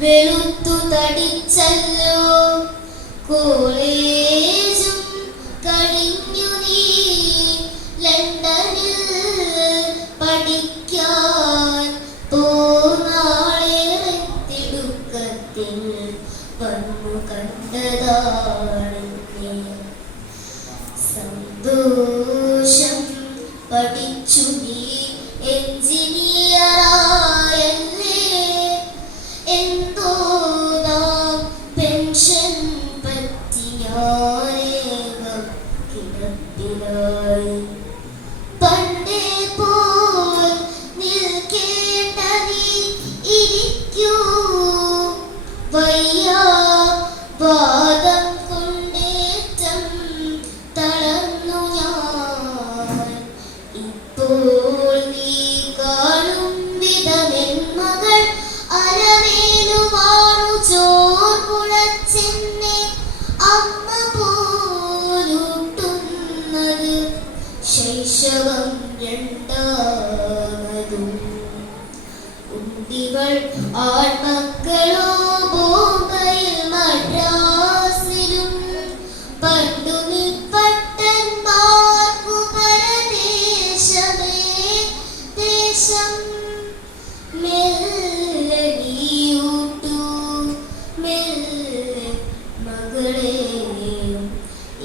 വെളുത്തു തടിച്ചല്ലോ. കോളേജും കഴിഞ്ഞു നീ. ലണ്ടനിൽ പഠിക്കാൻ പോനാളേറെ തിടുക്കത്തിൽ വന്നു കണ്ടതാണ് സന്തോഷം പഠിച്ചു പണ്ടേ പോൽ ഇരിക്കൂ. വാദം ശൈശവം രണ്ടാമതും കുട്ടികൾ ആൺമക്കളോ ബോംബയിൽ മദ്രാസിലും പണ്ടുമി പട്ടന്മാർക്കു പരദേശമേ ദേശം മെല്ലെ നീയൂട്ടു മെല്ലെ മകളെ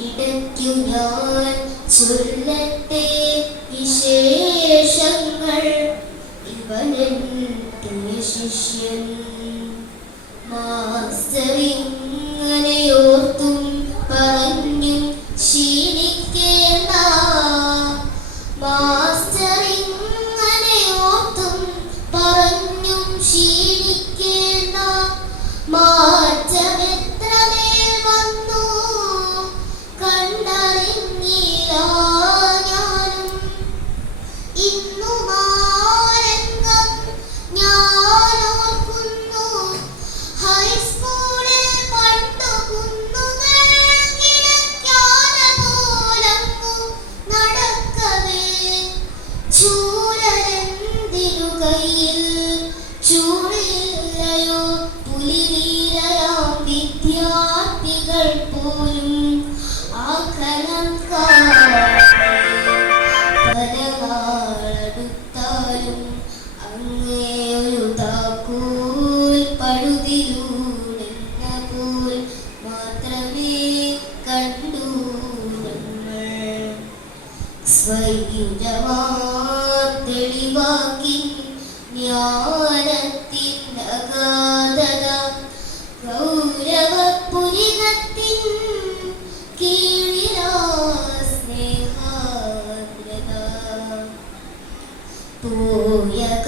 ഇടയ്ക്കു ഞാൻ ചൊല്ലട്ടെ. Asian mastering പോലും ആഖനം പലവാളടുത്താലും അങ്ങേ ഒരു താക്കൂൽ പഴുതിലൂടെന്ന പോൽ മാത്രമേ കണ്ടു നമ്മൾ സ്വൈരമാതെളിവാക്കി ജ്ഞാനത്തിൻ അഗാധത ನೀವಿರೋ ಸ್ನೇಹ ಪೂಯಕ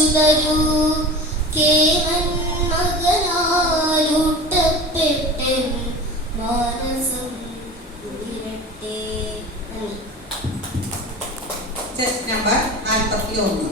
കുഴച്ചു തരൂ കേവൻ മകനാലൂട്ടപ്പെട്ടൻ മാനസം ഉയരട്ടെ. ചെസ് നമ്പർ നാൽപ്പത്തി ഒന്ന്